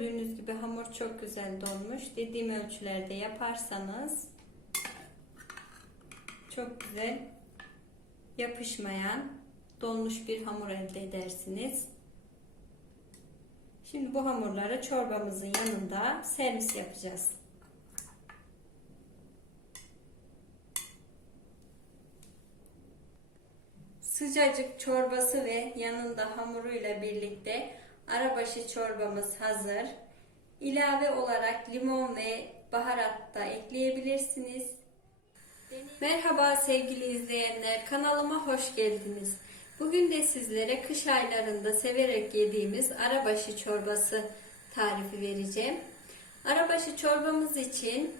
Gördüğünüz gibi hamur çok güzel donmuş. Dediğim ölçülerde yaparsanız çok güzel yapışmayan donmuş bir hamur elde edersiniz. Şimdi bu hamurları çorbamızın yanında servis yapacağız. Sıcacık çorbası ve yanında hamuruyla birlikte arabaşı çorbamız hazır. İlave olarak limon ve baharat da ekleyebilirsiniz. Merhaba sevgili izleyenler, kanalıma hoş geldiniz. Bugün de sizlere kış aylarında severek yediğimiz arabaşı çorbası tarifi vereceğim. Arabaşı çorbamız için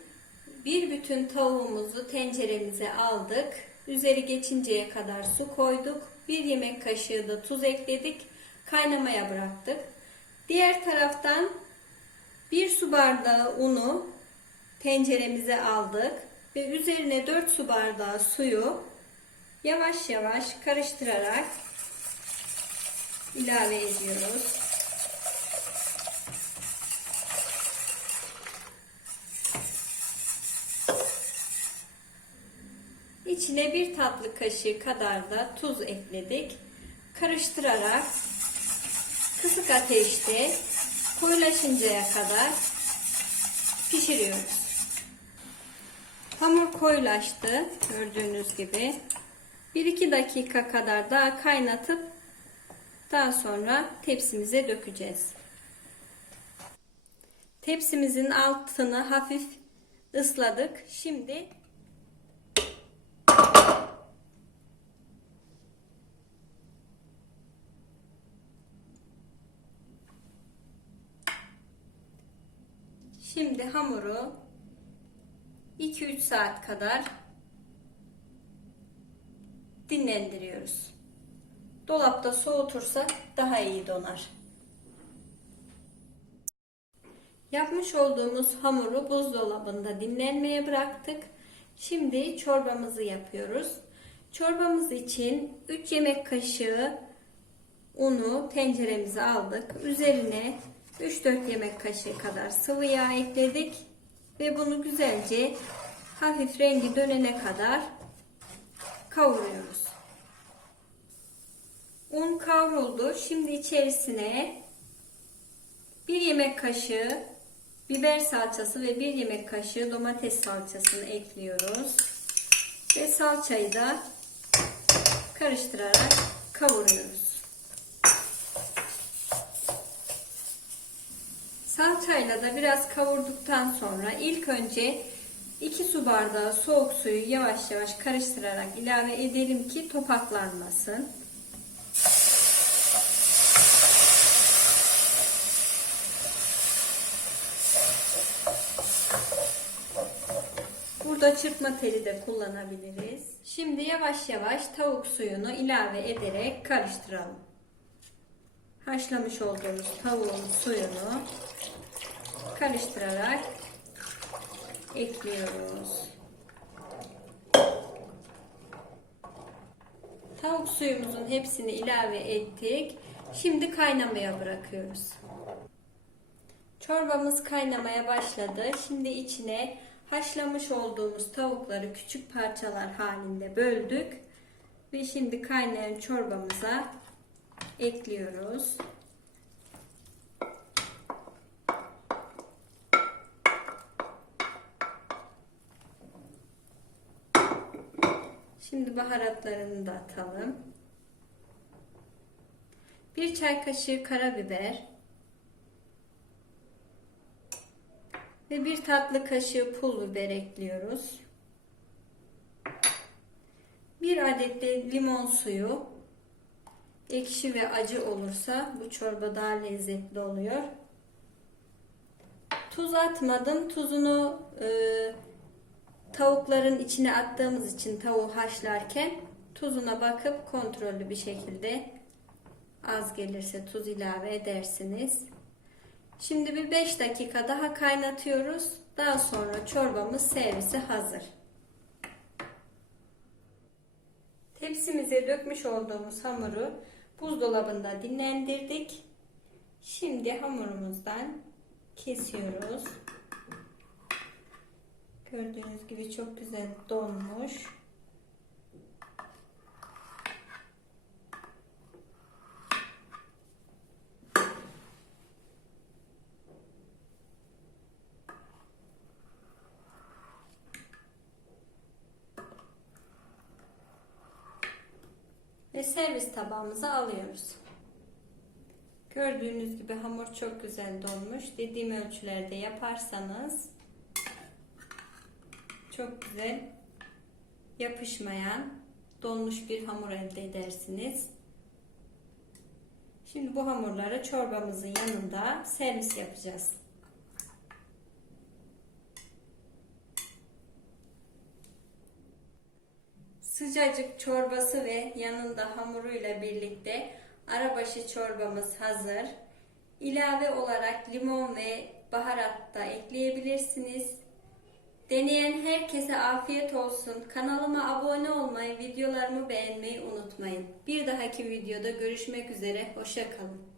bir bütün tavuğumuzu tenceremize aldık. Üzeri geçinceye kadar su koyduk. Bir yemek kaşığı da tuz ekledik. Kaynamaya bıraktık. Diğer taraftan bir su bardağı unu tenceremize aldık ve üzerine 4 su bardağı suyu yavaş yavaş karıştırarak ilave ediyoruz. İçine bir tatlı kaşığı kadar da tuz ekledik. Karıştırarak kısık ateşte koyulaşıncaya kadar pişiriyoruz. Hamur koyulaştı gördüğünüz gibi. 1-2 dakika kadar daha kaynatıp daha sonra tepsimize dökeceğiz. Tepsimizin altını hafif ısladık. Şimdi Şimdi hamuru 2-3 saat kadar dinlendiriyoruz. Dolapta soğutursak daha iyi donar. Yapmış olduğumuz hamuru buzdolabında dinlenmeye bıraktık. Şimdi çorbamızı yapıyoruz. Çorbamız için 3 yemek kaşığı unu tenceremize aldık. Üzerine 3-4 yemek kaşığı kadar sıvı yağ ekledik ve bunu güzelce hafif rengi dönene kadar kavuruyoruz. Un kavruldu. Şimdi içerisine 1 yemek kaşığı biber salçası ve 1 yemek kaşığı domates salçasını ekliyoruz. Ve salçayı da karıştırarak kavuruyoruz. Salçayla da biraz kavurduktan sonra ilk önce 2 su bardağı soğuk suyu yavaş yavaş karıştırarak ilave edelim ki topaklanmasın. Burada çırpma teli de kullanabiliriz. Şimdi yavaş yavaş tavuk suyunu ilave ederek karıştıralım. Haşlamış olduğumuz tavuğun suyunu karıştırarak ekliyoruz. Tavuk suyumuzun hepsini ilave ettik. Şimdi kaynamaya bırakıyoruz. Çorbamız kaynamaya başladı. Şimdi içine haşlamış olduğumuz tavukları küçük parçalar halinde böldük. Ve şimdi kaynayan çorbamıza ekliyoruz. Şimdi baharatlarını da atalım. Bir çay kaşığı karabiber ve bir tatlı kaşığı pul biber ekliyoruz. Bir adet de limon suyu. Ekşi ve acı olursa bu çorba daha lezzetli oluyor. Tuz atmadım. Tuzunu e, tavukların içine attığımız için tavuğu haşlarken tuzuna bakıp kontrollü bir şekilde az gelirse tuz ilave edersiniz. Şimdi bir 5 dakika daha kaynatıyoruz. Daha sonra çorbamız servise hazır. Tepsimize dökmüş olduğumuz hamuru buzdolabında dinlendirdik. Şimdi hamurumuzdan kesiyoruz. Gördüğünüz gibi çok güzel donmuş. Ve servis tabağımıza alıyoruz. Gördüğünüz gibi hamur çok güzel donmuş. Dediğim ölçülerde yaparsanız çok güzel yapışmayan donmuş bir hamur elde edersiniz. Şimdi bu hamurları çorbamızın yanında servis yapacağız. Sıcacık çorbası ve yanında hamuruyla birlikte arabaşı çorbamız hazır. İlave olarak limon ve baharat da ekleyebilirsiniz. Deneyen herkese afiyet olsun. Kanalıma abone olmayı, videolarımı beğenmeyi unutmayın. Bir dahaki videoda görüşmek üzere. Hoşçakalın.